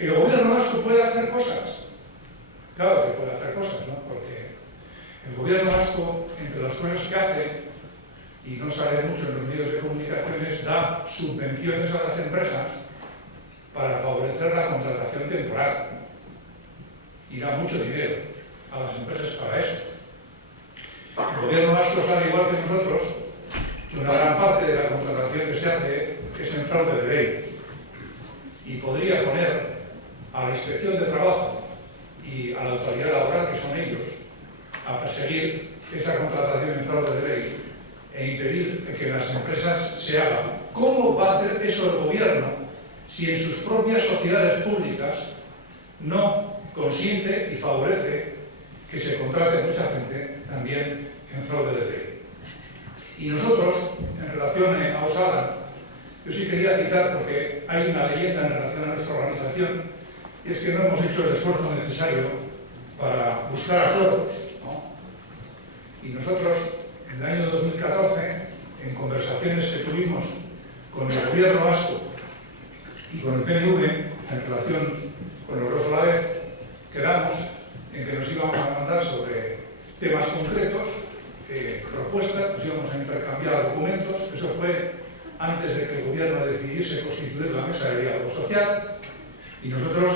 ¿El gobierno vasco puede hacer cosas? Claro que puede hacer cosas, ¿no? Porque el gobierno vasco, entre las cosas que hace, y no sale mucho en los medios de comunicaciones, da subvenciones a las empresas para favorecer la contratación temporal. Y da mucho dinero a las empresas para eso. El gobierno vasco sabe, igual que nosotros, que una gran parte de la contratación que se hace es en fraude de ley. Y podría poner a la Inspección de Trabajo y a la Autoridad Laboral, que son ellos, a perseguir esa contratación en fraude de ley e impedir que las empresas se hagan. ¿Cómo va a hacer eso el gobierno si en sus propias sociedades públicas no consiente y favorece que se contrate mucha gente también en fraude de ley? Y nosotros, en relación a Osalan, yo sí quería citar, porque hay una leyenda en relación a nuestra organización, y es que no hemos hecho el esfuerzo necesario para buscar acuerdos, ¿no? Y nosotros, en el año 2014, en conversaciones que tuvimos con el gobierno vasco y con el PNV, en relación con los dos a la vez, quedamos en que nos íbamos a mandar sobre temas concretos, propuestas, nos íbamos a intercambiar documentos. Eso fue antes de que el gobierno decidiese constituir la mesa de diálogo social, y nosotros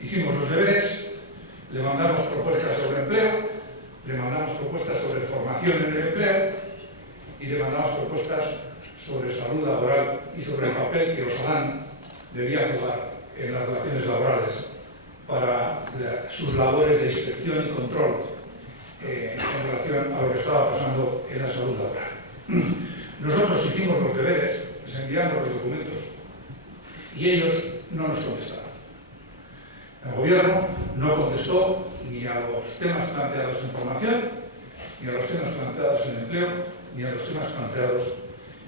hicimos los deberes, le mandamos propuestas sobre empleo, le mandamos propuestas sobre formación en el empleo y le mandamos propuestas sobre salud laboral y sobre el papel que Osalan debía jugar en las relaciones laborales para sus labores de inspección y control en relación a lo que estaba pasando en la salud laboral. Nosotros hicimos los deberes, les enviamos los documentos y ellos no nos contestaron. El gobierno no contestó ni a los temas planteados en formación, ni a los temas planteados en empleo, ni a los temas planteados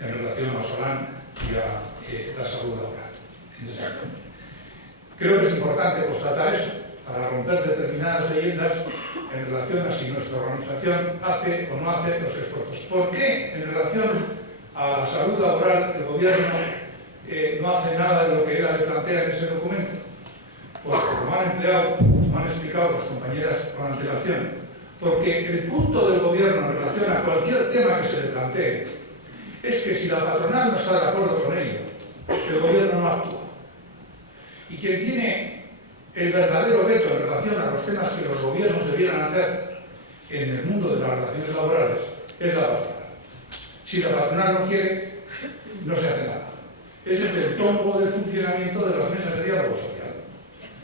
en relación a Osalan y a la salud laboral. Creo que es importante constatar eso, para romper determinadas leyendas en relación a si nuestra organización hace o no hace los esfuerzos. ¿Por qué en relación a la salud laboral el gobierno no hace nada de lo que él le plantea en ese documento? Pues como han explicado las compañeras con antelación, porque el punto del gobierno en relación a cualquier tema que se le plantee es que si la patronal no está de acuerdo con ello, el gobierno no actúa. Y quien tiene el verdadero veto en relación a los temas que los gobiernos debieran hacer en el mundo de las relaciones laborales es la patronal. Si la patronal no quiere, no se hace nada. Ese es el tónico del funcionamiento de las mesas de diálogo social.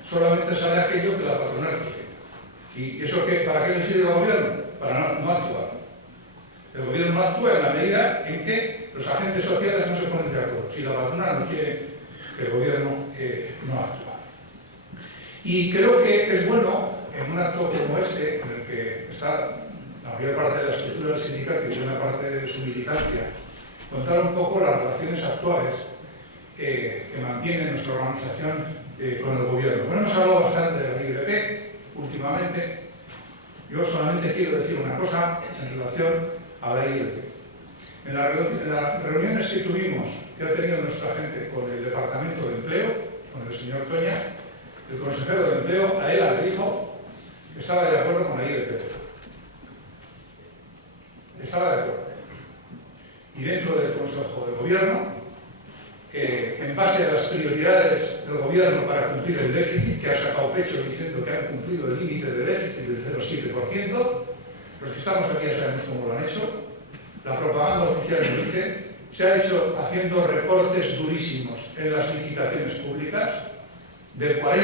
Solamente sale aquello que la patronal quiere. ¿Y eso para qué le sirve al gobierno? Para no actuar. El gobierno no actúa en la medida en que los agentes sociales no se ponen de acuerdo. Si la patronal no quiere, el gobierno no actúa. Y creo que es bueno, en un acto como este, en el que está la mayor parte de la estructura del sindicato y una parte de su militancia, contar un poco las relaciones actuales que mantiene nuestra organización con el gobierno. Bueno, hemos hablado bastante de la ILP últimamente. Yo solamente quiero decir una cosa en relación a la ILP. En las reuniones que tuvimos, que ha tenido nuestra gente con el Departamento de Empleo, con el señor Toña, el consejero de Empleo, a él le dijo que estaba de acuerdo con la ILP. Estaba de acuerdo. Y dentro del Consejo de Gobierno, en base a las prioridades del gobierno para cumplir el déficit, que ha sacado pecho diciendo que han cumplido el límite de déficit del 0,7%, los que estamos aquí ya sabemos cómo lo han hecho, la propaganda oficial lo dice, se ha hecho haciendo recortes durísimos en las licitaciones públicas del 40%.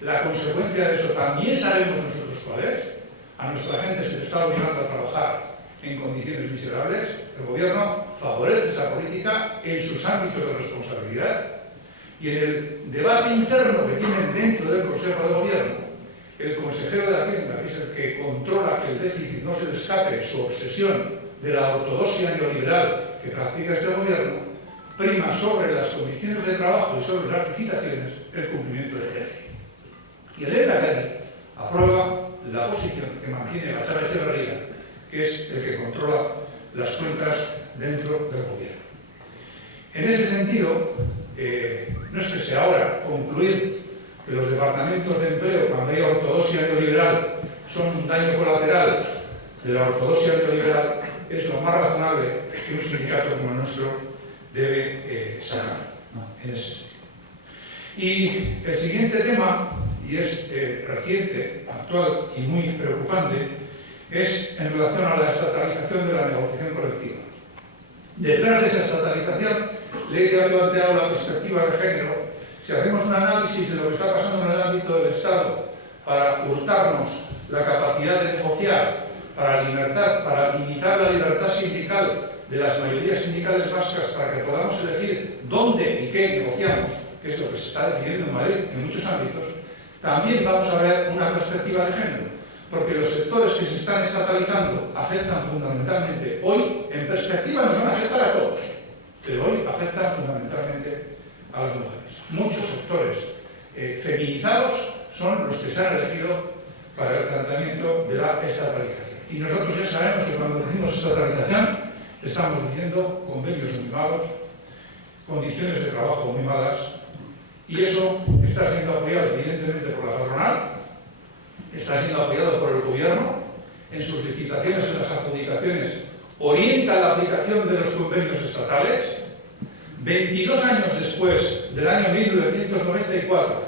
La consecuencia de eso también sabemos nosotros cuál es. A nuestra gente se le está obligando a trabajar en condiciones miserables. El gobierno favorece esa política en sus ámbitos de responsabilidad, y en el debate interno que tienen dentro del Consejo de Gobierno, el consejero de Hacienda, que es el que controla que el déficit no se le escape, su obsesión de la ortodoxia neoliberal que practica este gobierno, prima sobre las condiciones de trabajo y sobre las licitaciones el cumplimiento del déficit. Y el Lehendakari aprueba la posición que mantiene Gatzagaetxebarria, que es el que controla las cuentas dentro del gobierno. En ese sentido, no es que sea ahora concluir que los departamentos de empleo, cuando hay ortodoxia neoliberal, son un daño colateral de la ortodoxia neoliberal, es lo más razonable que un sindicato como el nuestro debe sacar. Y el siguiente tema, y es reciente, actual y muy preocupante, es en relación a la estatalización de la negociación colectiva. Detrás de esa estatalización, le he planteado la perspectiva de género. Si hacemos un análisis de lo que está pasando en el ámbito del Estado para hurtarnos la capacidad de negociar, para limitar la libertad sindical de las mayorías sindicales vascas, para que podamos elegir dónde y qué negociamos, que es lo que se está decidiendo en Madrid en muchos ámbitos, también vamos a ver una perspectiva de género, porque los sectores que se están estatalizando afectan fundamentalmente, hoy en perspectiva nos van a afectar a todos, pero hoy afectan fundamentalmente a las mujeres. Muchos sectores feminizados son los que se han elegido para el planteamiento de la estatalización. Y nosotros ya sabemos que cuando decimos estatalización estamos diciendo convenios muy malos, condiciones de trabajo muy malas, y eso está siendo apoyado evidentemente por la patronal, está siendo apoyado por el gobierno, en sus licitaciones, en las adjudicaciones, orienta la aplicación de los convenios estatales. 22 años después del año 1994,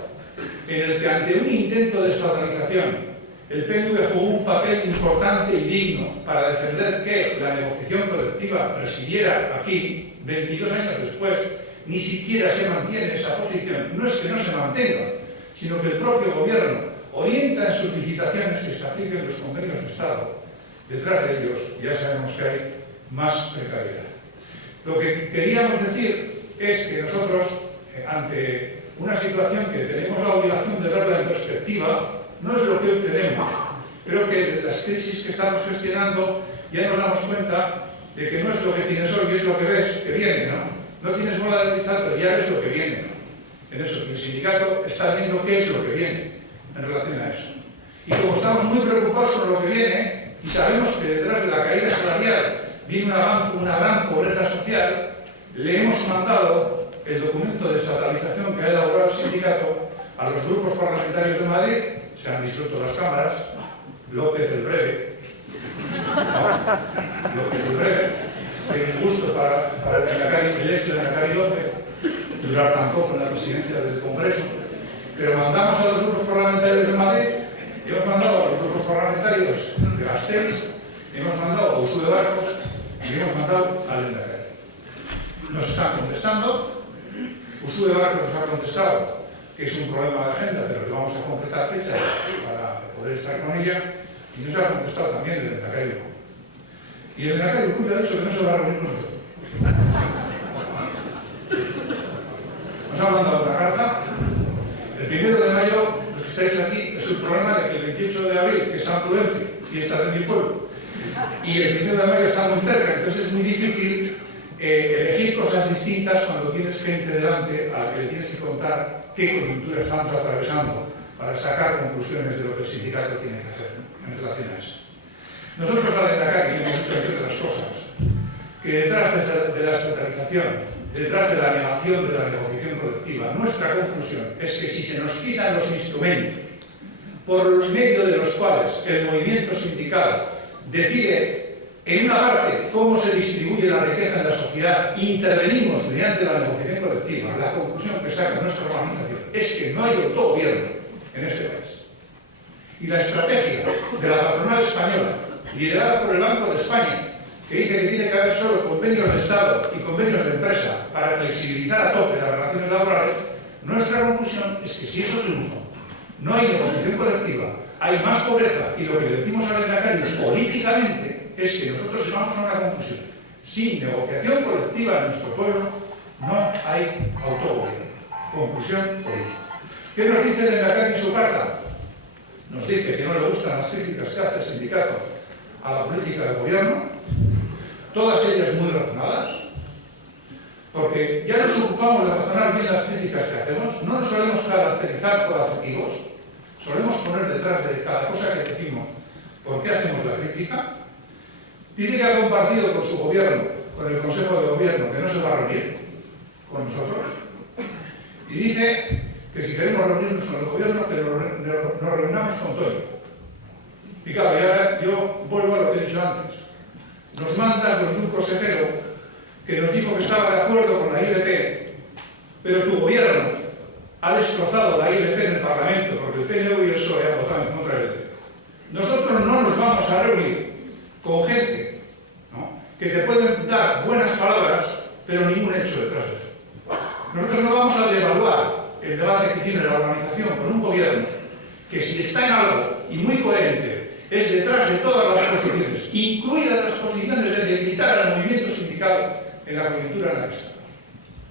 en el que ante un intento de estatalización el PNV jugó un papel importante y digno para defender que la negociación colectiva residiera aquí, 22 años después, ni siquiera se mantiene esa posición. No es que no se mantenga, sino que el propio gobierno orienta en sus licitaciones que se apliquen los convenios de Estado. Detrás de ellos ya sabemos que hay más precariedad. Lo que queríamos decir es que nosotros, ante una situación que tenemos la obligación de verla en perspectiva, no es lo que hoy tenemos. Creo que las crisis que estamos gestionando ya nos damos cuenta de que no es lo que tienes hoy, es lo que ves que viene, ¿no? No tienes bola de cristal, pero ya ves lo que viene, ¿no? En eso, el sindicato está viendo qué es lo que viene en relación a eso. Y como estamos muy preocupados por lo que viene, y sabemos que detrás de la caída salarial viene una gran pobreza social, le hemos mandado el documento de estatalización que ha elaborado el sindicato a los grupos parlamentarios de Madrid. Se han disuelto las cámaras, López el Breve, ¿no? López el Breve, qué disgusto para el ex Lehendakari López durar tan poco en la presidencia del Congreso, pero mandamos a los grupos parlamentarios de Madrid, hemos mandado a los grupos parlamentarios de Gasteiz, hemos mandado a Usu de Barcos y hemos mandado al Lehendakari. Nos están contestando, Usu de Barcos nos ha contestado que es un problema de agenda, pero que vamos a concretar fechas para poder estar con ella, y nos ha contestado también el Lehendakari. Y el Lehendakari ha dicho que no se va a reunir con nosotros. Nos ha mandado una carta. El 1 de mayo, los que estáis aquí, es el problema de que el 28 de abril, que es San Prudencio, fiesta de mi pueblo, y el 1 de mayo está muy cerca, entonces es muy difícil elegir cosas distintas cuando tienes gente delante a la que le tienes que contar qué coyuntura estamos atravesando para sacar conclusiones de lo que el sindicato tiene que hacer, ¿no?, en relación a esto. Nosotros al Lehendakari hemos dicho, entre otras cosas, que detrás de la estatalización, detrás de la negación de la negociación colectiva, nuestra conclusión es que si se nos quitan los instrumentos por medio de los cuales el movimiento sindical decide en una parte cómo se distribuye la riqueza en la sociedad, intervenimos mediante la negociación colectiva, la conclusión que saca nuestra organización es que no hay autogobierno en este país. Y la estrategia de la patronal española, liderada por el Banco de España, que dice que tiene que haber solo convenios de Estado y convenios de empresa para flexibilizar a tope las relaciones laborales, nuestra conclusión es que si eso triunfa, no hay negociación colectiva, hay más pobreza, y lo que le decimos al Lehendakari políticamente es que nosotros llegamos a una conclusión: sin negociación colectiva en nuestro pueblo no hay autogobierno. Conclusión política. ¿Qué nos dice el Lehendakari en su carta? Nos dice que no le gustan las críticas que hace el sindicato a la política del gobierno, todas ellas muy razonadas, porque ya nos ocupamos de razonar bien las críticas que hacemos, no nos solemos caracterizar por adjetivos, solemos poner detrás de cada cosa que decimos por qué hacemos la crítica. Dice que ha compartido con su gobierno, con el Consejo de Gobierno, que no se va a reunir con nosotros, Y dice que si queremos reunirnos con el gobierno, que nos reunamos con Toño. Y claro, yo vuelvo a lo que he dicho antes. Nos manda donde un consejero que nos dijo que estaba de acuerdo con la ILP, pero tu gobierno ha destrozado la ILP en el Parlamento, porque el PNV y el PSOE han votado en contra de la ILP. Nosotros no nos vamos a reunir con gente, ¿no?, que te pueden dar buenas palabras, pero ningún hecho detrás de eso. Nosotros no vamos a devaluar el debate que tiene la organización con un gobierno que, si está en algo y muy coherente, es detrás de todas las posiciones, incluidas las posiciones de debilitar al movimiento sindical en la coyuntura en la que estamos.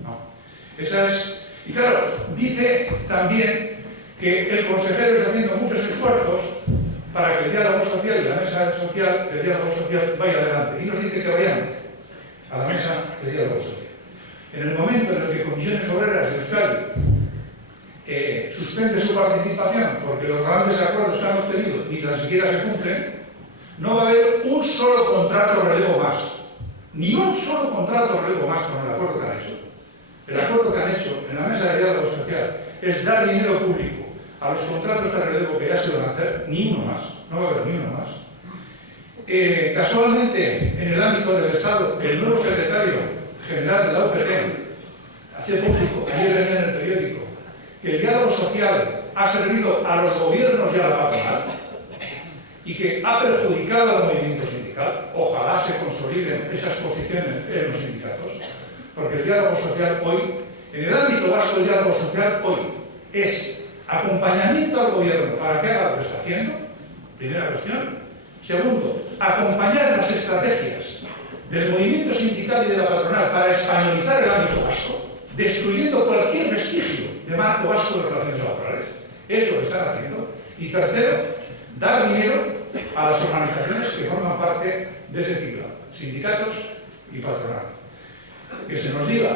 ¿No? Esa es. Y claro, dice también que el consejero está haciendo muchos esfuerzos para que el diálogo social y la mesa social del diálogo social vaya adelante. Y nos dice que vayamos a la mesa de diálogo social. En el momento en el que Comisiones Obreras de Euskadi suspende su participación porque los grandes acuerdos que han obtenido ni tan siquiera se cumplen, no va a haber un solo contrato de relevo más. Ni un solo contrato de relevo más con el acuerdo que han hecho. El acuerdo que han hecho en la mesa de diálogo social es dar dinero público a los contratos de relevo que ya se van a hacer, ni uno más. No va a haber ni uno más. Casualmente, en el ámbito del Estado, el nuevo secretario general de la UGT hace público, ayer venía en el periódico, que el diálogo social ha servido a los gobiernos y a la patronal y que ha perjudicado al movimiento sindical. Ojalá se consoliden esas posiciones en los sindicatos, porque el diálogo social hoy, en el ámbito vasco del diálogo social hoy, es acompañamiento al gobierno para que haga lo que está haciendo, primera cuestión. Segundo, acompañar las estrategias del movimiento sindical y de la patronal para españolizar el ámbito vasco, destruyendo cualquier vestigio de marco vasco de relaciones laborales. Eso es lo que están haciendo. Y tercero, dar dinero a las organizaciones que forman parte de ese ciclo, sindicatos y patronal. Que se nos diga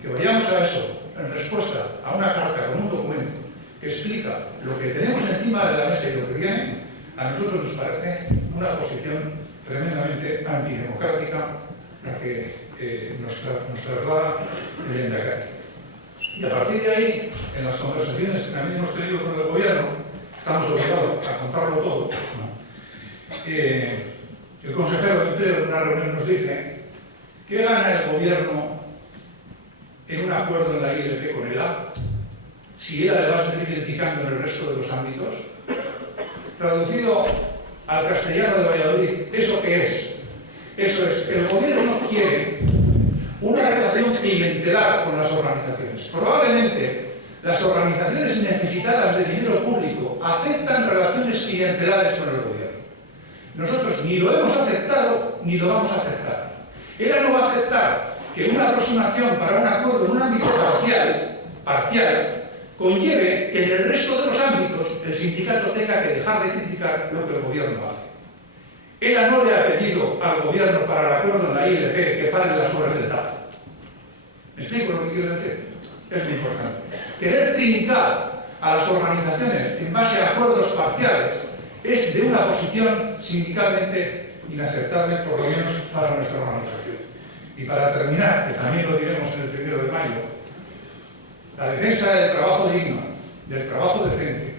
que vayamos a eso en respuesta a una carta con un documento que explica lo que tenemos encima de la mesa y lo que viene, a nosotros nos parece una posición tremendamente antidemocrática la que nos traslada el Lehendakari. Y a partir de ahí, en las conversaciones que también hemos tenido con el gobierno, estamos obligados a contarlo todo, ¿no? El consejero de Empleo en una reunión nos dice: ¿qué gana el gobierno en un acuerdo en la ILP con ELA si ELA le va a seguir criticando en el resto de los ámbitos? Traducido al castellano de Valladolid, ¿eso qué es? Eso es, el gobierno quiere una relación clientelar con las organizaciones. Probablemente las organizaciones necesitadas de dinero público aceptan relaciones clientelares con el gobierno. Nosotros ni lo hemos aceptado ni lo vamos a aceptar. ELA no va a aceptar que una aproximación para un acuerdo en un ámbito parcial conlleve que en el resto de los ámbitos el sindicato tenga que dejar de criticar lo que el gobierno hace. ELA no le ha pedido al gobierno para el acuerdo en la ILP que pare las obras del TAP. ¿Me explico lo que quiero decir? Es muy importante. Querer trincar a las organizaciones en base a acuerdos parciales es de una posición sindicalmente inaceptable, por lo menos para nuestra organización. Y para terminar, que también lo diremos en el 1 de mayo, la defensa del trabajo digno, del trabajo decente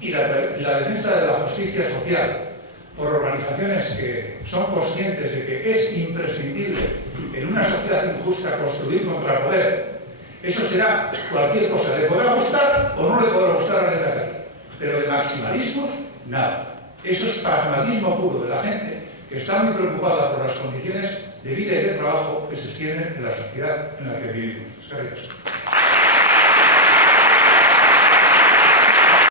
y la defensa de la justicia social por organizaciones que son conscientes de que es imprescindible en una sociedad injusta construir contrapoder. Eso será cualquier cosa. Le podrá gustar o no le podrá gustar a Lehendakari, pero de maximalismos, nada. Eso es pragmatismo puro de la gente que está muy preocupada por las condiciones de vida y de trabajo que se extienden en la sociedad en la que vivimos. Es que